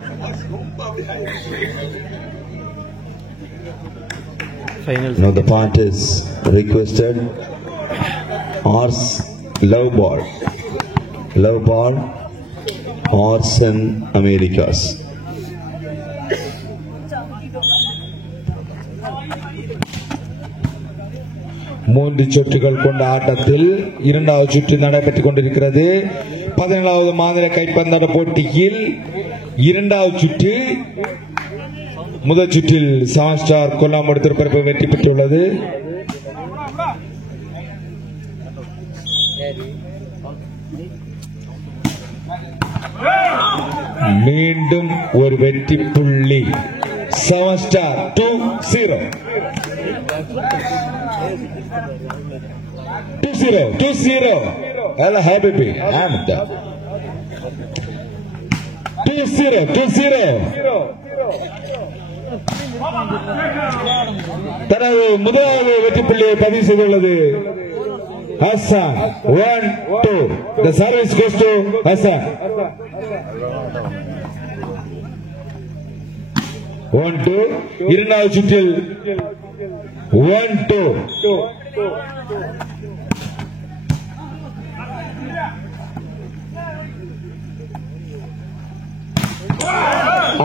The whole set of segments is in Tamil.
Now the point is requested. Ars love ball, Ars in Americas. மூன்று சுற்றுகள் கொண்ட ஆட்டத்தில் இரண்டாவது சுற்று நடைபெற்றுக் கொண்டிருக்கிறது. 17வது மாநில கைப்பந்தாட்ட போட்டியில் இரண்டாவது சுற்று. முதல் சுற்றில் செவன் ஸ்டார் கொல்லாமடு திருப்பரப்பு வெற்றி பெற்றுள்ளது. மீண்டும் ஒரு வெற்றி புள்ளி. Seven star 2-0. 2-0. Hello, Habibi. Hamid. 2-0. தனது முதலாவது வெற்றி புள்ளியை பதிவு செய்துள்ளது Hassan. 1-2. The service goes to Hassan. 1-2. இரண்டாவது சுற்றில் 1-2.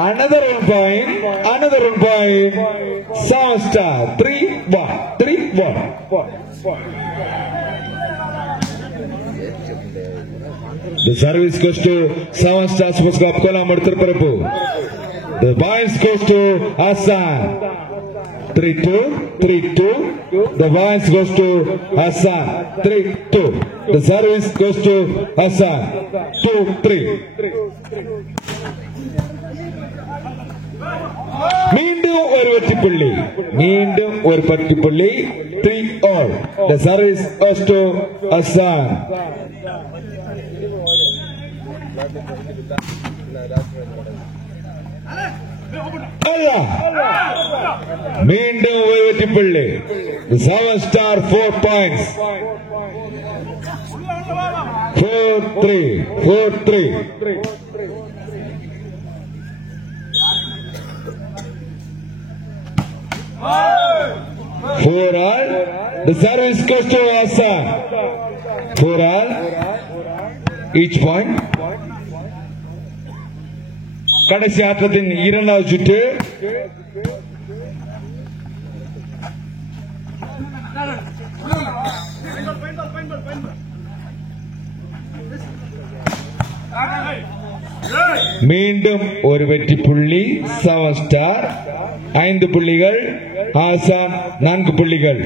Another one point. Seven star 3-1. The service goes to Seven Star Sports Club Kolamadu Tiruparapu. The points goes to Hassan. 3-2. The points goes to Hassan. 3-2. The service goes to Hassan. 2-3. மீண்டும் ஒரு வெற்றி புள்ளி. 3-all. The service goes to Hassan. மீண்டும் ஒரு வெற்றி புள்ளி. The 7 star 4 points. 4-3. For all, the service goes to Hassan. For all, each point. கடைசி ஆட்டத்தின் இரண்டாவது சுற்று. மீண்டும் ஒரு வெற்றி புள்ளி. 7 ஸ்டார் 5 புள்ளிகள். ஹாசான் 4 புள்ளிகள்.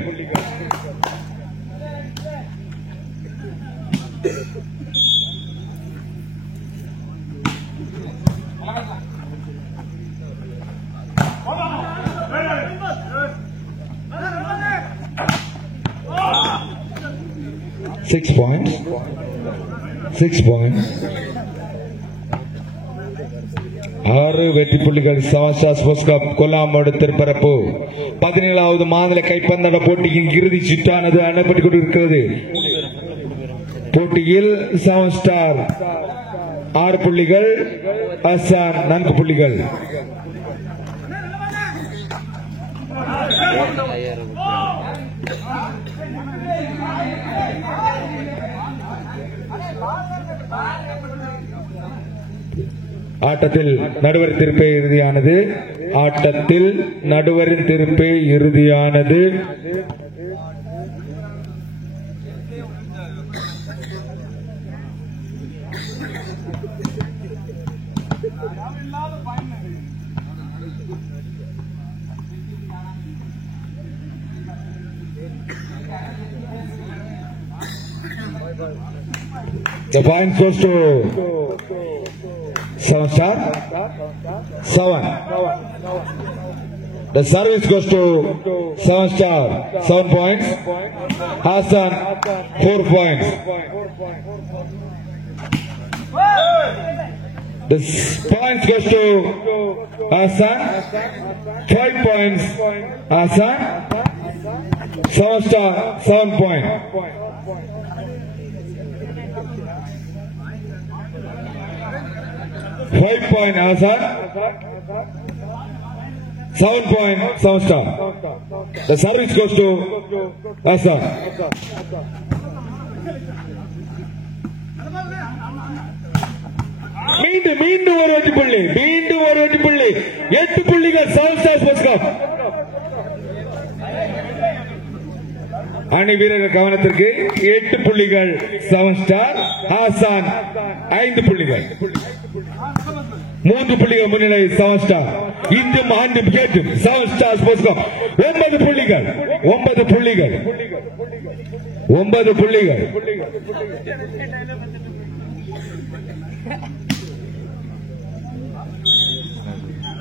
Six points. 6 வெற்றி புள்ளிகள். Seven star sports club Kollamodu Thirupparappu. 17வது மாநில கைப்பந்தாட்ட போட்டியின் இறுதி சுற்றானது நடைபெற்றுக் கொண்டிருக்கிறது. போட்டியில் செவன் ஸ்டார் 6 புள்ளிகள், ஹசான் 4 புள்ளிகள். ஆட்டத்தில் நடுவரின் தீர்ப்பே இறுதியானது. The point goes to 7 star. 7. The service goes to 7 star. 7 points. Hassan 4 points. The points goes to Hassan. 5 points. Hassan. 7 star 7 points. 5 point Hassan. 7 point, 7 star. The service goes to Hassan. மீண்டும் ஒரு வெற்றி புள்ளி, 8 புள்ளிகள் 7 ஸ்டார் ஸ்போர்ட்ஸ் கிளப். அணி வீரர்கள் கவனத்திற்கு 8 புள்ளிகள் 7 ஸ்டார், ஹாசான் 5 புள்ளிகள், 3 புள்ளிகள் முன்னிலை 7 ஸ்டார். இன்றும் ஆண்டும் கேட்டும் 7 ஸ்டார் ஸ்போர்ட்ஸ் கிளப் 9 புள்ளிகள்.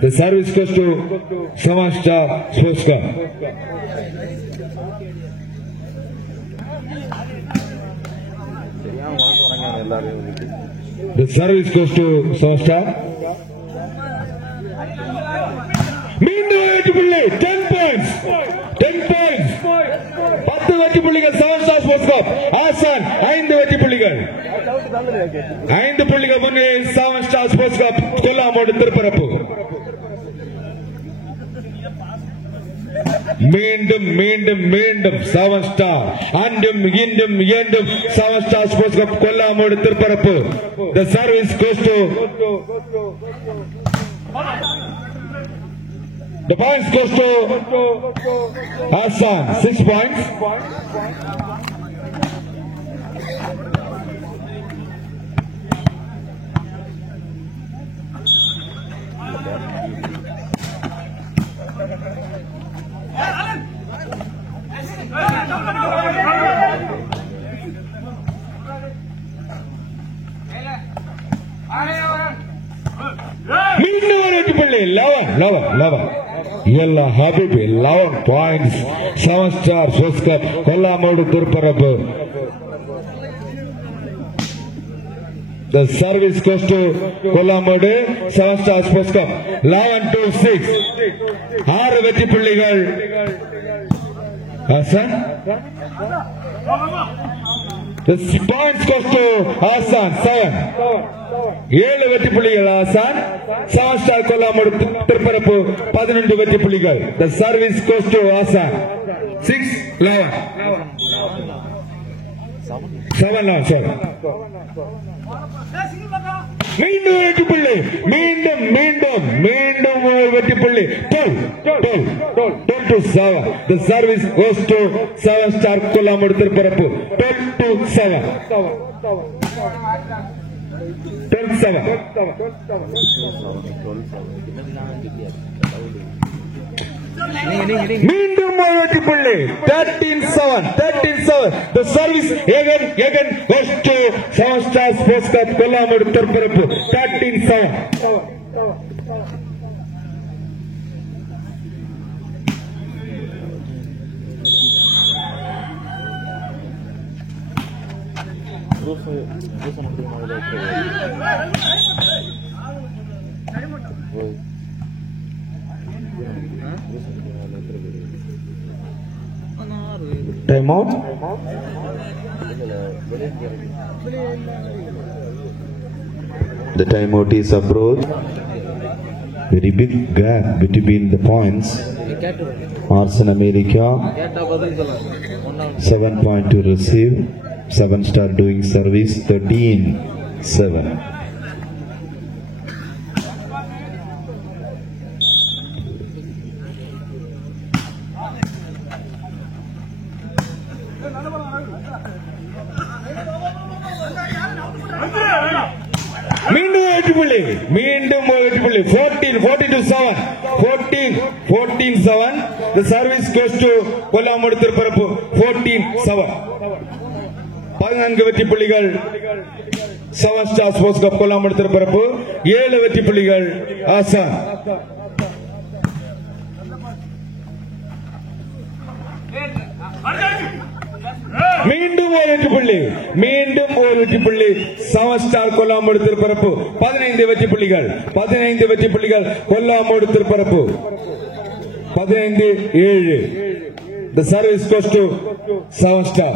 The service goes to 7 star sports club. The service goes to 7 star. மீண்டும் 8 புள்ளி, 10 points. 10 வெற்றி புள்ளிகள் 7 star sports club. ஹாசான் 5 வெற்றி புள்ளிகள். 5 புள்ளிகள் முன்னே 7 star sports club Kollamodu Thirparappu. மீண்டும் 7 star அன்றும் இன்றும் 7 star sports club Kollamodu Thirupparappu. The service goes to the points goes to Hassan, 6 points. மீண்டும் ஒரு வெற்றி புள்ளி 11 எல்லா ஹபிபி 11 points 7 star sports club Kollamodu Thirupparappu. The service goes to Kollamodu 7 star sports club 11-6. 6 வெற்றி புள்ளிகள் Hassan. The points goes to Hassan 7. 7 வெற்றி புள்ளிகள் Hassan. 7 star கொல்லாமோடு திருப்பரப்பு 11 வெற்றி புள்ளிகள். The service goes to Hassan 6-11. 7-11. மீண்டும் வெற்றி புள்ளி, மீண்டும் ஒரு வெற்றி புள்ளி 12-7. The service goes to 7 star கொல்லாமோடு Thirparappu 12-7. மீண்டும் ஒரு வெற்றி புள்ளி 13-7. The service again goes to 7 star sports club Kollamodu Thirparappu 13-7. Time out. The timeout is approved. Very big gap between the points. Arsenal America 7 point to receive. 7 star doing service 13-7. மீண்டும் ஒரு வெற்றி புள்ளி 14-7. The service goes to கொல்லாமோடு Thirparappu 14-7. 14 வெற்றி புள்ளிகள் 7 star sports club Kollamodu Thirparappu. 7 வெற்றி புள்ளிகள் ஹாசான். மீண்டும் ஒரு வெற்றி புள்ளி 7 star கொல்லாமோடு திருப்பரப்பு. 15 வெற்றி புள்ளிகள் கொல்லாமோடு Thirparappu 15-7. The service goes to 7 star.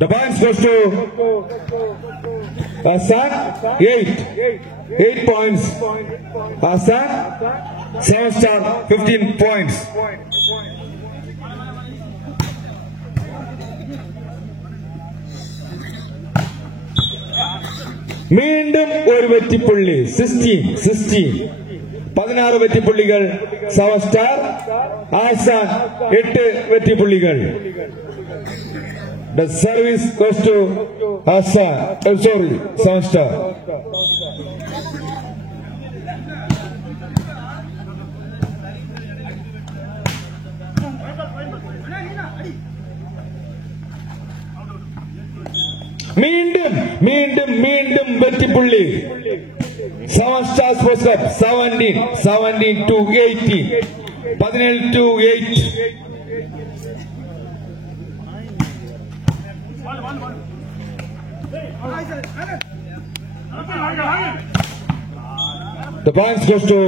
The points goes to Hassan, 8 points. Hassan, 7 star, 15 points. மீண்டும் ஒரு வெற்றி புள்ளி 16 16 வெற்றி புள்ளிகள் 7 ஸ்டார். ஆசான் 8 வெற்றி புள்ளிகள். The service goes to Hassan. Sorry, 7 star. மீண்டும் வெற்றி புள்ளி 7 stars Sports Club 17 to 18 17 to 8. The points goes to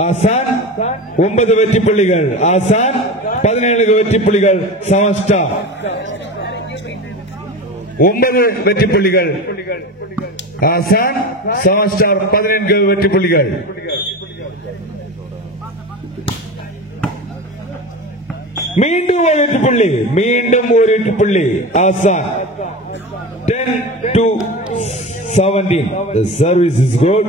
Hassan, 9 வெற்றி புள்ளிகள். Hassan 17 வெற்றி புள்ளிகள் 7 star. 9 வெற்றி புள்ளிகள். Hassan 7 star 14 வெற்றி புள்ளிகள். மீண்டும் ஒரு வெற்றி புள்ளி. Hassan 10 to 17. The service is good.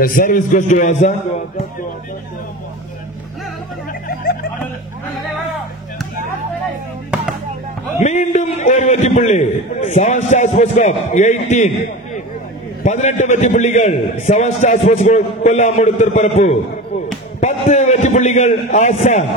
The service goes to Hassan. மீண்டும் ஒரு வெற்றி புள்ளி. 7 Star Sports Club 18 வெற்றி புள்ளிகள். 7 Star Sports Club கொல்லாமூடு திருப்பரப்பு 10 வெற்றி புள்ளிகள். ஆசான்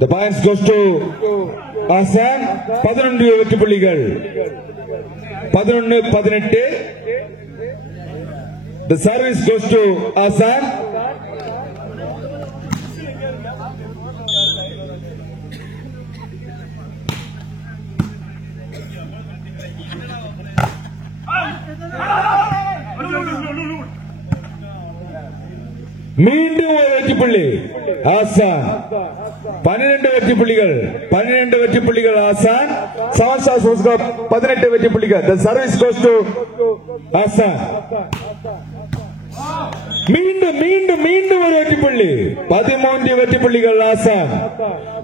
The points goes to Hassan 11 வெற்றி புள்ளிகள். 11-18. The service goes to Hassan. மீண்டும் ஒரு வெற்றி புள்ளி. ஆசான் 12 வெற்றி புள்ளிகள். 12 வெற்றி புள்ளிகள். ஆசான் 7 Star Sports Club 18 வெற்றி புள்ளிகள். The service goes to ஆசான். மீண்டும் ஒரு வெற்றி புள்ளி. 13 வெற்றி புள்ளிகள். ஆசான்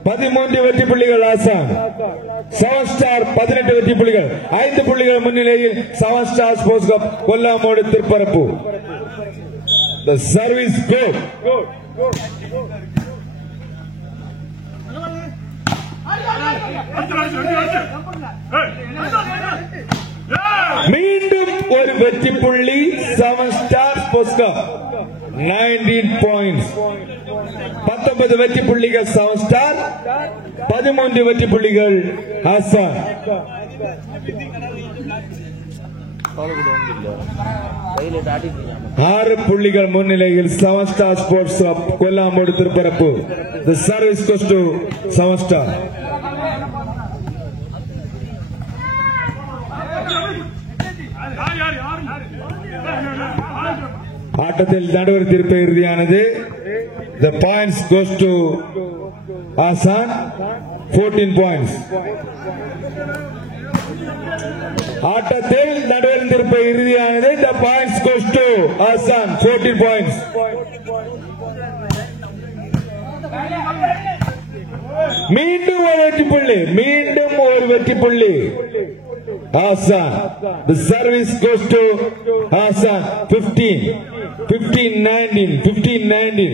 13 வெற்றி புள்ளிகள். ஆசான் 7 Star 18 வெற்றி புள்ளிகள். 5 புள்ளிகள் முன்னிலையில் 7 Star Sports Club கொல்லாமூடு Thirparappu. The service go. மீண்டும் ஒரு வெற்றி புள்ளி. 7 Star Sports Club 19 points. 19 வெற்றி புள்ளிகள் 7 Star. 13 வெற்றி புள்ளிகள் ஆசான். 6 புள்ளிகள் முன்னிலையில் 7 Star Sports Club கொல்லாமூடு Thirparappu. The service goes to 7 Star. ஆட்டத்தில் நடுவர் தீர்ப்பு இறுதியானது. The points goes to Hassan 14 points. ஆட்டத்தில் நடுவர் தீர்ப்பு இறுதியானது. The points goes to Hassan 14 points. மீண்டும் ஒரு வெற்றி புள்ளி. Hassan. The service goes to Hassan 15-19.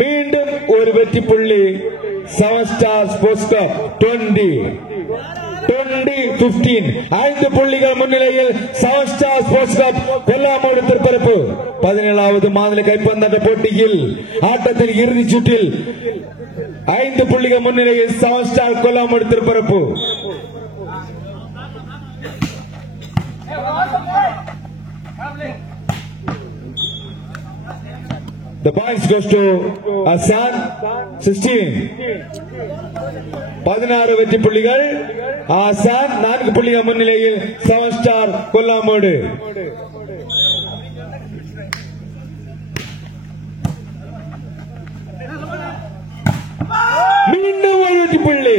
மீண்டும் ஒரு வெற்றி புள்ளி. 7 Star Sports Club 20-15. 5 புள்ளிகள் முன்னிலையில் 7 Star Sports Club கொல்லாமூடு திருப்பரப்பு 17வது மாநில கைப்பந்தாட்ட போட்டியில் ஆட்டத்தில் இறுதி சுற்றில் 5 புள்ளிகள் முன்னிலையில் 7 Star கொல்லாமூடு Thirparappu. The points goes to Hassan 16. 16 வெற்றி புள்ளிகள். Hassan 4 புள்ளிகள் முன்னிலையில் 7 Star கொல்லாமோடு. மீண்டும் ஒரு வெற்றி புள்ளி.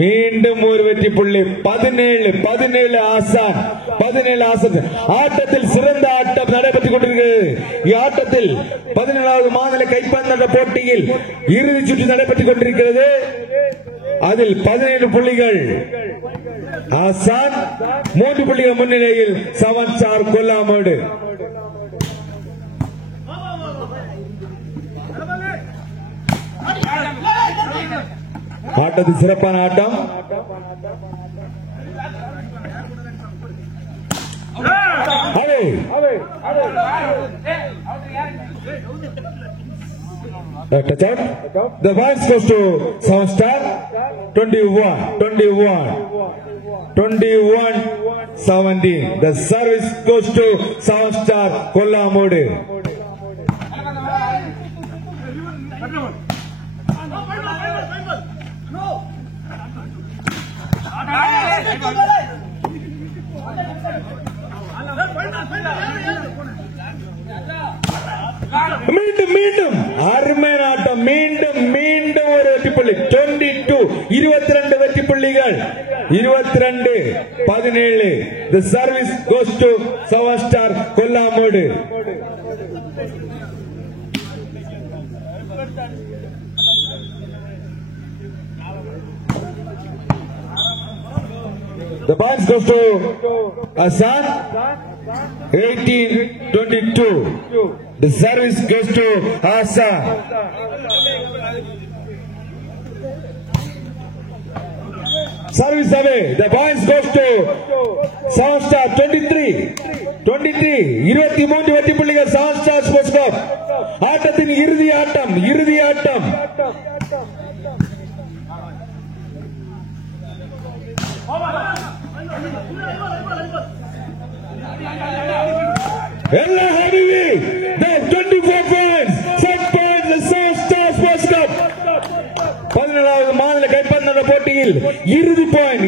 மீண்டும் ஒரு வெற்றி புள்ளி. 17 ஆசான். 17 ஆசான். ஆட்டத்தில் சிறந்த ஆட்டம் நடைபெற்றுக் கொண்டிருக்கிறது. ஆட்டத்தில் 17வது மாநில கைப்பந்தாட்ட போட்டியில் இறுதி சுற்று நடைபெற்றுக் கொண்டிருக்கிறது. அதில் 17 புள்ளிகள் ஆசான், 3 புள்ளிகள் முன்னிலையில் 7 Star கொல்லாமோடு. ஆட்டத்தில் சிறப்பான ஆட்டம். The points goes to 7 Star 21-17. The service goes to 7 Star கொல்லாமோடு. மீண்டும் அருமையான ஆட்டம். மீண்டும் ஒரு வெற்றி புள்ளி. 22 வெற்றி புள்ளிகள். 22-17. The service goes to 7 Star கொல்லாமோடு. The points goes to Hassan 18-22. The service goes to Hassan. Service away. The points goes to 7 Star 23. 23 வெற்றி புள்ளிகள் 7 Star Sports Club. ஆட்டத்தின் இறுதி ஆட்டம். Ella Hadivi, the 24 points, 7 points, the 7 Star Sports Club. 17வது மாநில கைப்பந்தாட்ட போட்டியில் இறுதி point.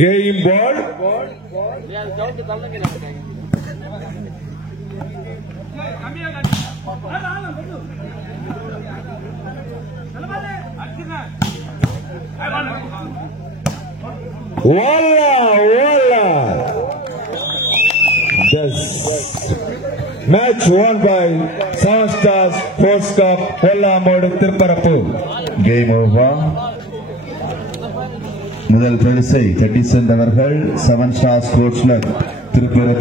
Game ball. Voila! This match won by 7 Stars Sports Club Kollamodu Thirupparappu. Game over. முதல் பரிசை தட்டி சென்றவர்கள் 7 Stars Sports Club திருப்பரப்பு.